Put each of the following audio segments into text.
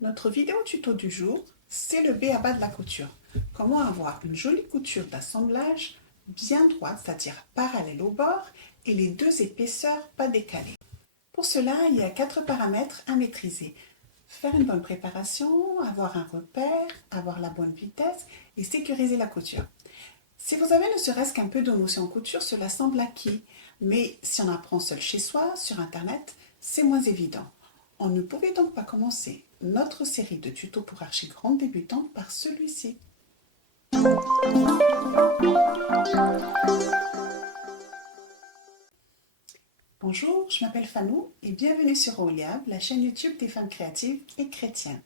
Notre vidéo tuto du jour, c'est le b.a-ba de la couture. Comment avoir une jolie couture d'assemblage bien droite, c'est-à-dire parallèle au bord, et les deux épaisseurs pas décalées. Pour cela, il y a 4 paramètres à maîtriser. Faire une bonne préparation, avoir un repère, avoir la bonne vitesse et sécuriser la couture. Si vous avez ne serait-ce qu'un peu de notion en couture, cela semble acquis. Mais si on apprend seul chez soi, sur Internet, c'est moins évident. On ne pouvait donc pas commencer notre série de tutos pour archi grandes débutantes par celui-ci. Bonjour, je m'appelle Fanou et bienvenue sur Oliab, la chaîne YouTube des femmes créatives et chrétiennes.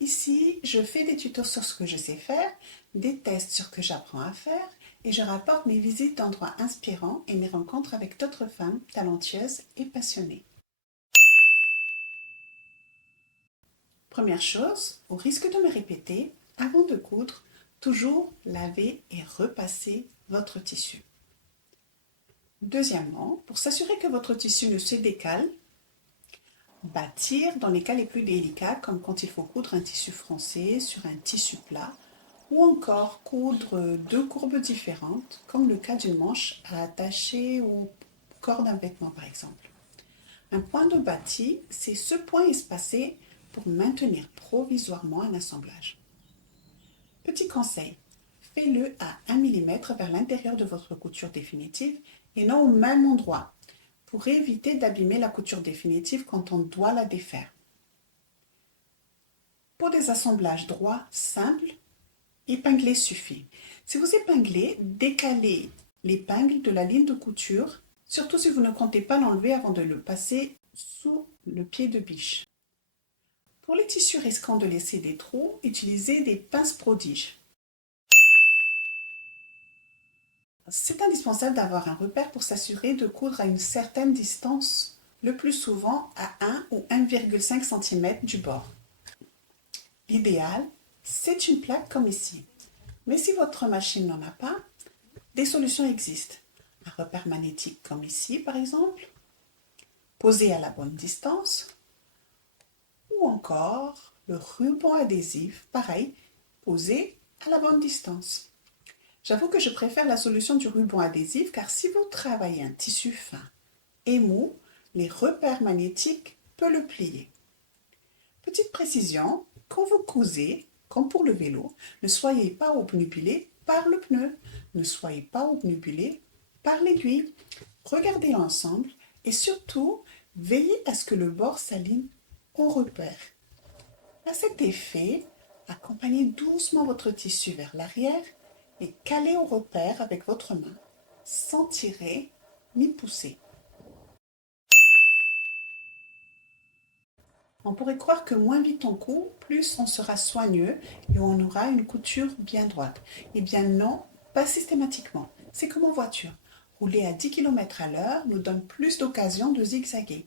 Ici, je fais des tutos sur ce que je sais faire, des tests sur ce que j'apprends à faire et je rapporte mes visites d'endroits inspirants et mes rencontres avec d'autres femmes talentueuses et passionnées. Première chose, au risque de me répéter, avant de coudre, toujours laver et repasser votre tissu. Deuxièmement, pour s'assurer que votre tissu ne se décale, bâtir dans les cas les plus délicats, comme quand il faut coudre un tissu français sur un tissu plat, ou encore coudre deux courbes différentes, comme le cas d'une manche à attacher au corps d'un vêtement par exemple. Un point de bâti, c'est ce point espacé pour maintenir provisoirement un assemblage. Petit conseil, faites-le à 1 mm vers l'intérieur de votre couture définitive et non au même endroit, pour éviter d'abîmer la couture définitive quand on doit la défaire. Pour des assemblages droits simples, épingler suffit. Si vous épinglez, décalez l'épingle de la ligne de couture, surtout si vous ne comptez pas l'enlever avant de le passer sous le pied de biche. Pour les tissus risquant de laisser des trous, utilisez des pinces prodiges. C'est indispensable d'avoir un repère pour s'assurer de coudre à une certaine distance, le plus souvent à 1 ou 1,5 cm du bord. L'idéal, c'est une plaque comme ici. Mais si votre machine n'en a pas, des solutions existent. Un repère magnétique comme ici par exemple, posé à la bonne distance, ou encore le ruban adhésif, pareil, posé à la bonne distance. J'avoue que je préfère la solution du ruban adhésif car si vous travaillez un tissu fin et mou, les repères magnétiques peuvent le plier. Petite précision, quand vous cousez, comme pour le vélo, ne soyez pas obnubilé par le pneu, ne soyez pas obnubilé par l'aiguille. Regardez l'ensemble et surtout, veillez à ce que le bord s'aligne au repère. À cet effet, accompagnez doucement votre tissu vers l'arrière et calez au repère avec votre main, sans tirer ni pousser. On pourrait croire que moins vite on coud, plus on sera soigneux et on aura une couture bien droite. Eh bien non, pas systématiquement. C'est comme en voiture. Rouler à 10 km/h nous donne plus d'occasions de zigzaguer.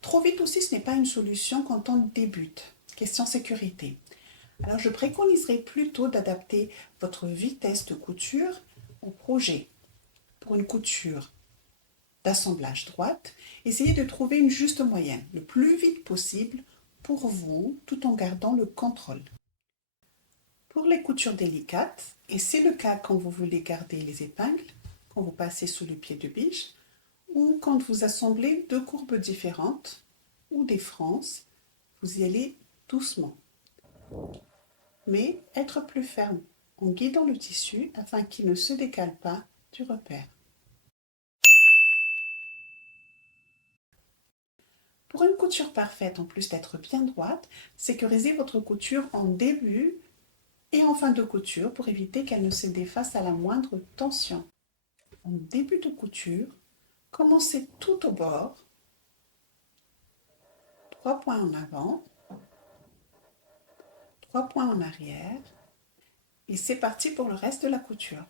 Trop vite aussi, ce n'est pas une solution quand on débute. Question sécurité. Alors je préconiserais plutôt d'adapter votre vitesse de couture au projet. Pour une couture d'assemblage droite, essayez de trouver une juste moyenne, le plus vite possible pour vous, tout en gardant le contrôle. Pour les coutures délicates, et c'est le cas quand vous voulez garder les épingles, quand vous passez sous le pied de biche, ou quand vous assemblez deux courbes différentes, ou des frances, vous y allez doucement. Mais être plus ferme en guidant le tissu afin qu'il ne se décale pas du repère. Pour une couture parfaite, en plus d'être bien droite, sécurisez votre couture en début et en fin de couture pour éviter qu'elle ne se défasse à la moindre tension. En début de couture, commencez tout au bord, 3 points en avant, 3 points en arrière, et c'est parti pour le reste de la couture.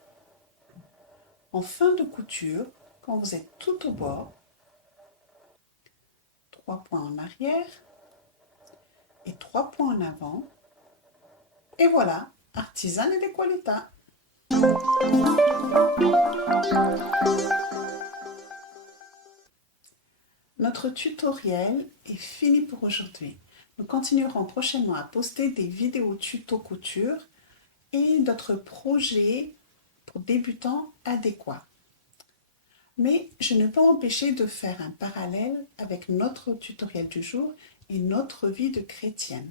En fin de couture, quand vous êtes tout au bord, 3 points en arrière et 3 points en avant. Et voilà, artisane et décolleta. Notre tutoriel est fini pour aujourd'hui. Nous continuerons prochainement à poster des vidéos tuto couture et d'autres projets pour débutants adéquats. Mais je ne peux m'empêcher de faire un parallèle avec notre tutoriel du jour et notre vie de chrétienne.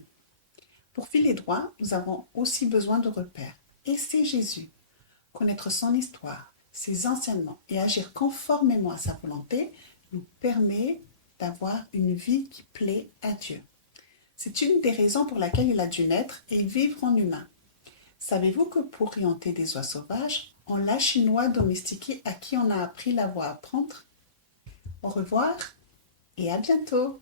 Pour filer droit, nous avons aussi besoin de repères. Et c'est Jésus. Connaître son histoire, ses enseignements et agir conformément à sa volonté nous permet d'avoir une vie qui plaît à Dieu. C'est une des raisons pour laquelle il a dû naître et vivre en humain. Savez-vous que pour orienter des oies sauvages, on lâche une oie domestiquée à qui on a appris la voie à prendre? Au revoir et à bientôt!